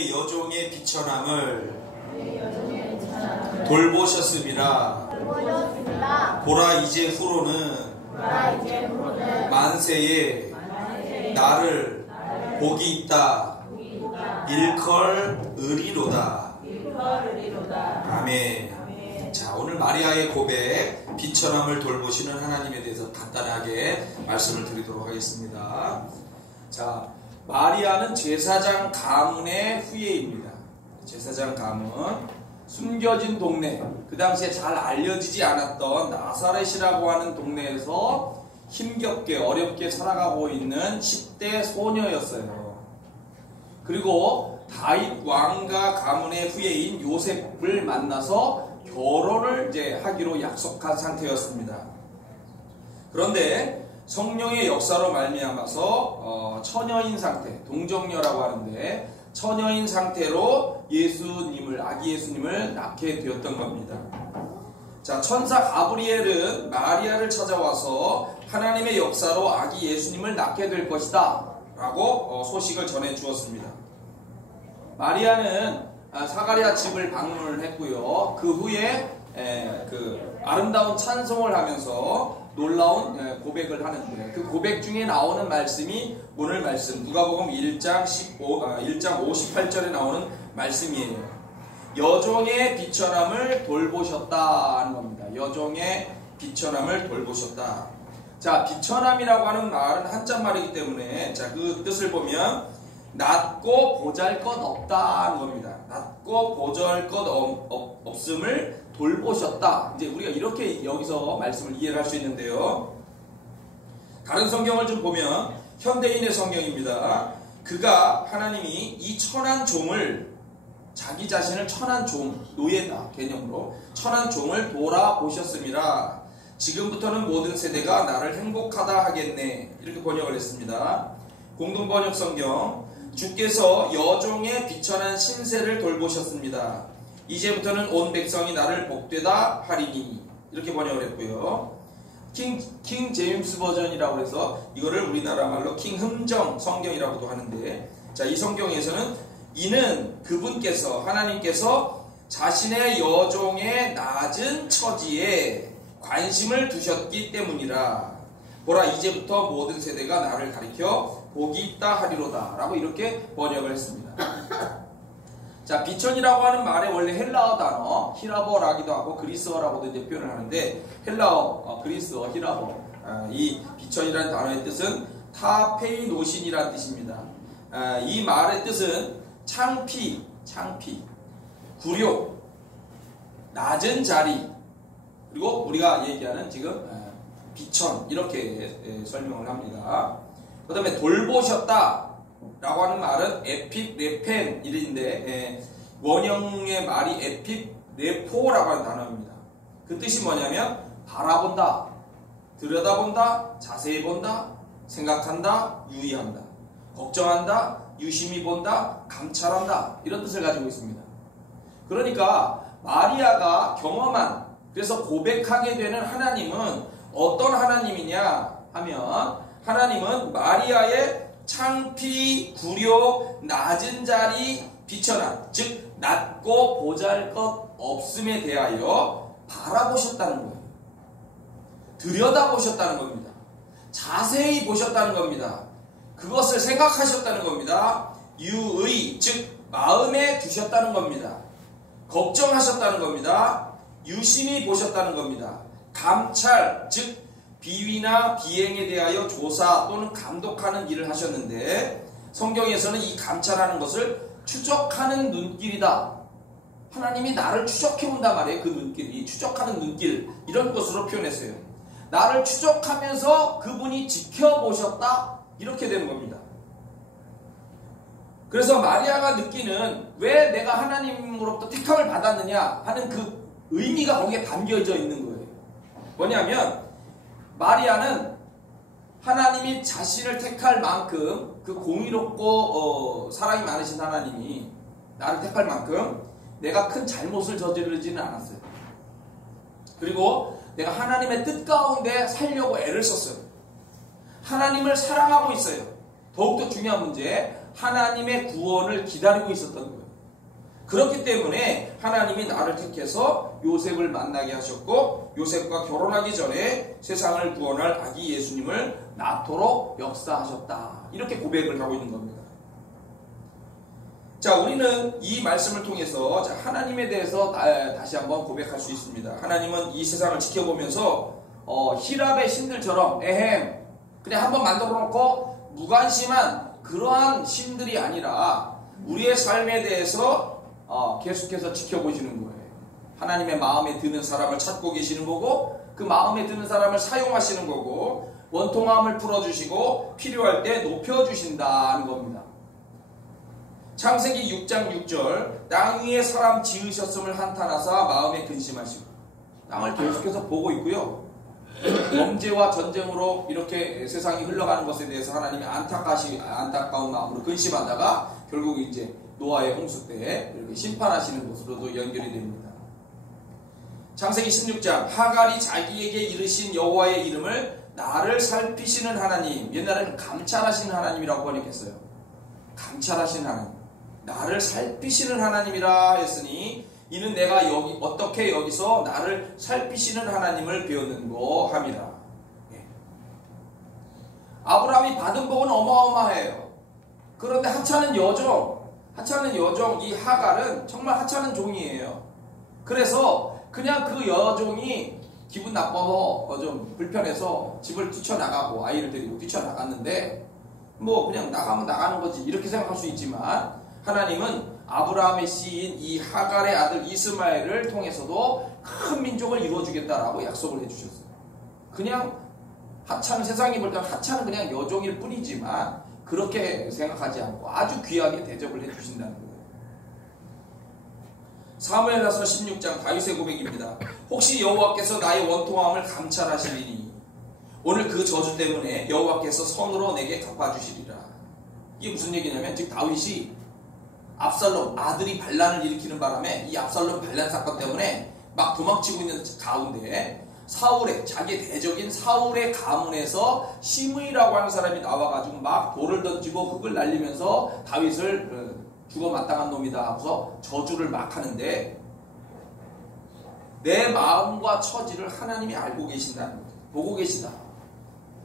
그의 여종의 비천함을 돌보셨음이라. 보라 이제 후로는 만세에 나를 복이 있다 일컬으리로다. 아멘. 자, 오늘 마리아의 고백, 비천함을 돌보시는 하나님에 대해서 간단하게 말씀을 드리도록 하겠습니다. 자, 마리아는 제사장 가문의 후예입니다. 제사장 가문, 숨겨진 동네, 그 당시에 잘 알려지지 않았던 나사렛이라고 하는 동네에서 힘겹게 어렵게 살아가고 있는 10대 소녀였어요. 그리고 다윗 왕가 가문의 후예인 요셉을 만나서 결혼을 하기로 약속한 상태였습니다. 그런데 성령의 역사로 말미암아서 처녀인 상태, 동정녀라고 하는데 처녀인 상태로 아기 예수님을 낳게 되었던 겁니다. 자, 천사 가브리엘은 마리아를 찾아와서 하나님의 역사로 아기 예수님을 낳게 될 것이다 라고 소식을 전해 주었습니다. 마리아는 사가랴 집을 방문을 했고요. 그 후에 그 아름다운 찬송을 하면서 놀라운 고백을 하는데, 그 고백 중에 나오는 말씀이 오늘 말씀 누가복음 1장 58절에 나오는 말씀이에요. 여종의 비천함을 돌보셨다 하는 겁니다. 여종의 비천함을 돌보셨다. 자, 비천함이라고 하는 말은 한자말이기 때문에, 자, 그 뜻을 보면 낮고 보잘것없다 하는 겁니다. 낮고 보잘것없음을 돌보셨다. 이제 우리가 이렇게 여기서 말씀을 이해를 할 수 있는데요. 다른 성경을 좀 보면 현대인의 성경입니다. 그가 하나님이 이 천한 종을, 자기 자신을 천한 종, 노예다 개념으로 천한 종을 돌아보셨음이라. 지금부터는 모든 세대가 나를 행복하다 하겠네. 이렇게 번역을 했습니다. 공동번역 성경, 주께서 여종의 비천한 신세를 돌보셨습니다. 이제부터는 온 백성이 나를 복되다 하리니. 이렇게 번역을 했고요. 킹 제임스 버전이라고 해서 이거를 우리나라 말로 킹 흠정 성경이라고도 하는데, 자, 이 성경에서는 이는 그분께서, 하나님께서 자신의 여종의 낮은 처지에 관심을 두셨기 때문이라. 보라 이제부터 모든 세대가 나를 가리켜 복이 있다 하리로다 라고 이렇게 번역을 했습니다. 자, 비천이라고 하는 말의 원래 헬라어 단어, 히라버라기도 하고 그리스어라고도 이제 표현을 하는데, 헬라어, 그리스어, 히라버, 이 비천이라는 단어의 뜻은 타페이노신이라는 뜻입니다. 이 말의 뜻은 창피, 굴욕, 낮은 자리, 그리고 우리가 얘기하는 지금 비천, 이렇게 설명을 합니다. 그 다음에 돌보셨다 라고 하는 말은 에핍레펜인데, 원형의 말이 에핍레포라고 하는 단어입니다. 그 뜻이 뭐냐면 바라본다, 들여다본다, 자세히 본다, 생각한다, 유의한다, 걱정한다, 유심히 본다, 감찰한다, 이런 뜻을 가지고 있습니다. 그러니까 마리아가 경험한, 그래서 고백하게 되는 하나님은 어떤 하나님이냐 하면, 하나님은 마리아의 창피, 굴욕, 낮은 자리, 비천함, 즉 낮고 보잘것 없음에 대하여 바라보셨다는 거예요. 들여다보셨다는 겁니다. 자세히 보셨다는 겁니다. 그것을 생각하셨다는 겁니다. 유의, 즉 마음에 두셨다는 겁니다. 걱정하셨다는 겁니다. 유심히 보셨다는 겁니다. 감찰, 즉 비위나 비행에 대하여 조사 또는 감독하는 일을 하셨는데, 성경에서는 이 감찰하는 것을 추적하는 눈길이다. 하나님이 나를 추적해본단 말이에요. 그 눈길이 추적하는 눈길, 이런 것으로 표현했어요. 나를 추적하면서 그분이 지켜보셨다, 이렇게 되는 겁니다. 그래서 마리아가 느끼는, 왜 내가 하나님으로부터 택함을 받았느냐 하는 그 의미가 거기에 담겨져 있는 거예요. 뭐냐면 마리아는 하나님이 자신을 택할 만큼, 그 공의롭고 사랑이 많으신 하나님이 나를 택할 만큼 내가 큰 잘못을 저지르지는 않았어요. 그리고 내가 하나님의 뜻 가운데 살려고 애를 썼어요. 하나님을 사랑하고 있어요. 더욱더 중요한 문제, 하나님의 구원을 기다리고 있었던 거예요. 그렇기 때문에 하나님이 나를 택해서 요셉을 만나게 하셨고 요셉과 결혼하기 전에 세상을 구원할 아기 예수님을 낳도록 역사하셨다. 이렇게 고백을 하고 있는 겁니다. 자, 우리는 이 말씀을 통해서 하나님에 대해서 다시 한번 고백할 수 있습니다. 하나님은 이 세상을 지켜보면서 히랍의 신들처럼 그냥 한번 만들어 놓고 무관심한 그러한 신들이 아니라 우리의 삶에 대해서 계속해서 지켜보시는 거예요. 하나님의 마음에 드는 사람을 찾고 계시는 거고 그 마음에 드는 사람을 사용하시는 거고 원통함을 풀어주시고 필요할 때 높여주신다는 겁니다. 창세기 6장 6절 땅 위에 사람 지으셨음을 한탄하사 마음에 근심하시고 땅을 계속해서 보고 있고요. 범죄와 전쟁으로 이렇게 세상이 흘러가는 것에 대해서 하나님이 안타까운 마음으로 근심하다가 결국 이제 노아의 홍수 때 이렇게 심판하시는 것으로도 연결이 됩니다. 창세기 16장 하갈이 자기에게 이르신 여호와의 이름을 나를 살피시는 하나님, 옛날에는 감찰하시는 하나님이라고 번역했어요. 감찰하시는 하나님, 나를 살피시는 하나님이라 했으니 이는 내가 어떻게 여기서 나를 살피시는 하나님을 배웠는고 함이라. 아브라함이 받은 복은 어마어마해요. 그런데 하찮은 여종 이 하갈은 정말 하찮은 종이에요. 그래서 그냥 그 여종이 기분 나빠서 좀 불편해서 집을 뛰쳐나가고 아이를 데리고 뛰쳐나갔는데 뭐 그냥 나가면 나가는 거지 이렇게 생각할 수 있지만 하나님은 아브라함의 씨인 이 하갈의 아들 이스마엘을 통해서도 큰 민족을 이루어주겠다라고 약속을 해주셨어요. 그냥 세상이 볼 때는 하찮은 그냥 여종일 뿐이지만 그렇게 생각하지 않고 아주 귀하게 대접을 해주신다는 거예요. 사무엘하서 16장 다윗의 고백입니다. 혹시 여호와께서 나의 원통함을 감찰하시리니 오늘 그 저주 때문에 여호와께서 선으로 내게 갚아주시리라. 이게 무슨 얘기냐면 즉 다윗이 압살롬 아들이 반란을 일으키는 바람에 이 압살롬 반란 사건 때문에 막 도망치고 있는 가운데 자기 대적인 사울의 가문에서 시므이라고 하는 사람이 나와가지고 막 돌을 던지고 흙을 날리면서 다윗을 죽어 마땅한 놈이다 하고서 저주를 막 하는데 내 마음과 처지를 하나님이 알고 계신다는 거죠. 보고 계시다.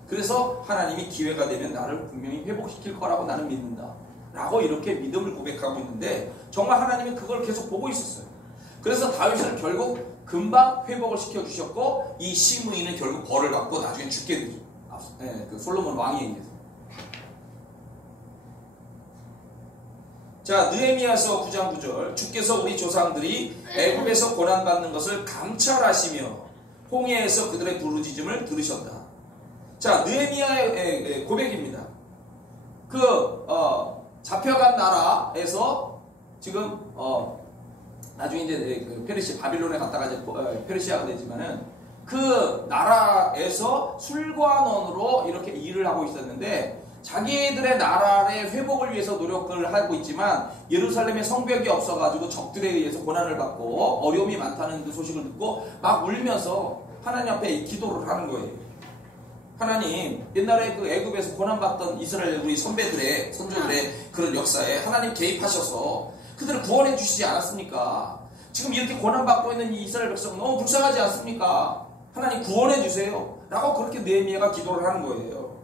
그래서 하나님이 기회가 되면 나를 분명히 회복시킬 거라고 나는 믿는다 라고 이렇게 믿음을 고백하고 있는데 정말 하나님은 그걸 계속 보고 있었어요. 그래서 다윗을 결국 금방 회복을 시켜주셨고 이 시므이는 결국 벌을 받고 나중에 죽게 되죠. 그 솔로몬 왕에 의해서. 자, 느헤미야서 9장 9절 주께서 우리 조상들이 애굽에서 고난받는 것을 감찰하시며 홍해에서 그들의 부르짖음을 들으셨다. 자, 느헤미야의 고백입니다. 잡혀간 나라에서 지금 나중에 이제 페르시아 바빌론에 갔다가 이제 페르시아가 되지만은 그 나라에서 술관원으로 이렇게 일을 하고 있었는데 자기들의 나라의 회복을 위해서 노력을 하고 있지만 예루살렘에 성벽이 없어가지고 적들에 의해서 고난을 받고 어려움이 많다는 그 소식을 듣고 막 울면서 하나님 앞에 기도를 하는 거예요. 하나님, 옛날에 그 애굽에서 고난받던 이스라엘 우리 선배들의 선조들의 그런 역사에 하나님 개입하셔서 그들을 구원해 주시지 않았습니까? 지금 이렇게 고난받고 있는 이 이스라엘 백성 너무 불쌍하지 않습니까? 하나님 구원해 주세요 라고 그렇게 느헤미야가 기도를 하는 거예요.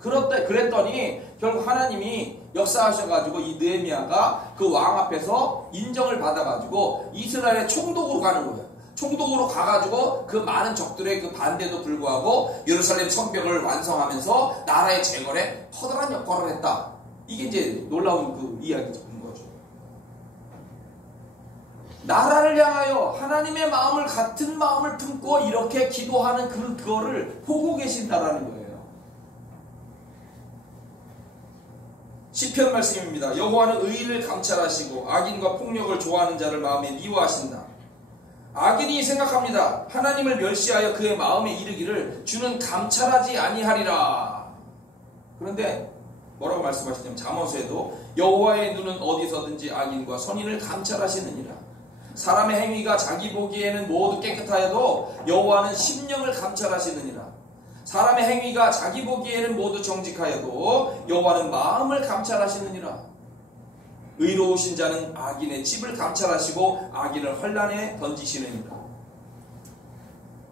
그랬더니 결국 하나님이 역사하셔가지고 이 느헤미야가 그 왕 앞에서 인정을 받아가지고 이스라엘의 총독으로 가는 거예요. 총독으로 가가지고 그 많은 적들의 그 반대도 불구하고 예루살렘 성벽을 완성하면서 나라의 재건에 커다란 역할을 했다. 이게 이제 놀라운 그 이야기인 거죠. 나라를 향하여 하나님의 마음을 같은 마음을 품고 이렇게 기도하는 그거를 보고 계신다라는 거예요. 시편 말씀입니다. 여호와는 의인을 감찰하시고 악인과 폭력을 좋아하는 자를 마음에 미워하신다. 악인이 생각합니다. 하나님을 멸시하여 그의 마음에 이르기를 주는 감찰하지 아니하리라. 그런데 뭐라고 말씀하시냐면 잠언서에도 여호와의 눈은 어디서든지 악인과 선인을 감찰하시느니라. 사람의 행위가 자기 보기에는 모두 깨끗하여도 여호와는 심령을 감찰하시느니라. 사람의 행위가 자기 보기에는 모두 정직하여도 여호와는 마음을 감찰하시느니라. 의로우신 자는 악인의 집을 감찰하시고 악인을 환란에 던지시느니라.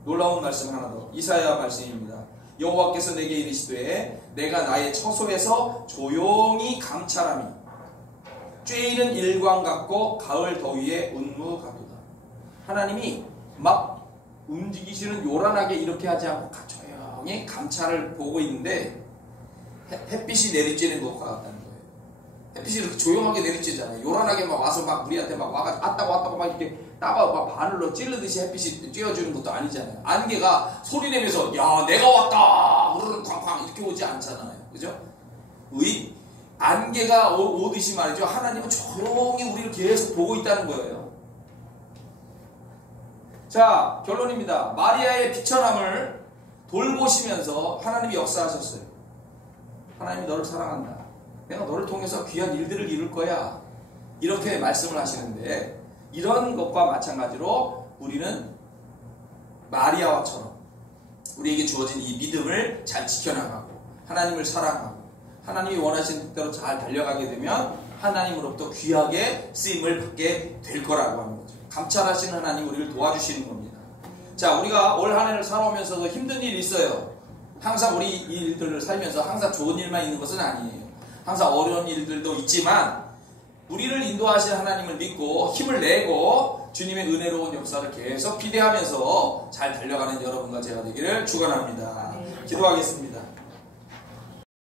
놀라운 말씀 하나 더. 이사야 말씀입니다. 여호와께서 내게 이르시되 내가 나의 처소에서 조용히 감찰하미 쬐이는 일광 같고 가을 더위에 운무 같도다. 하나님이 막 움직이시는 요란하게 이렇게 하지 않고 조용히 감찰을 보고 있는데 햇빛이 내리쬐는 것과 같다는 거예요. 햇빛이 이렇게 조용하게 내리쬐잖아요. 요란하게 막 와서 막 우리한테 막 와가지고 왔다고 막 이렇게 따가 막 바늘로 찌르듯이 햇빛이 쬐어주는 것도 아니잖아요. 안개가 소리 내면서 야 내가 왔다 우르르 쾅쾅 이렇게 오지 않잖아요. 그죠? 안개가 오듯이 말이죠. 하나님은 조용히 우리를 계속 보고 있다는 거예요. 자, 결론입니다. 마리아의 비천함을 돌보시면서 하나님이 역사하셨어요. 하나님이 너를 사랑한다. 내가 너를 통해서 귀한 일들을 이룰 거야. 이렇게 말씀을 하시는데 이런 것과 마찬가지로 우리는 마리아와처럼 우리에게 주어진 이 믿음을 잘 지켜나가고 하나님을 사랑하고 하나님이 원하시는 뜻대로 잘 달려가게 되면 하나님으로부터 귀하게 쓰임을 받게 될 거라고 하는 거죠. 감찰하시는 하나님 우리를 도와주시는 겁니다. 자, 우리가 올 한 해를 살아오면서도 힘든 일이 있어요. 항상 우리 일들을 살면서 항상 좋은 일만 있는 것은 아니에요. 항상 어려운 일들도 있지만 우리를 인도하시는 하나님을 믿고 힘을 내고 주님의 은혜로운 역사를 계속 기대하면서 잘 달려가는 여러분과 제가 되기를 축원합니다. 기도하겠습니다.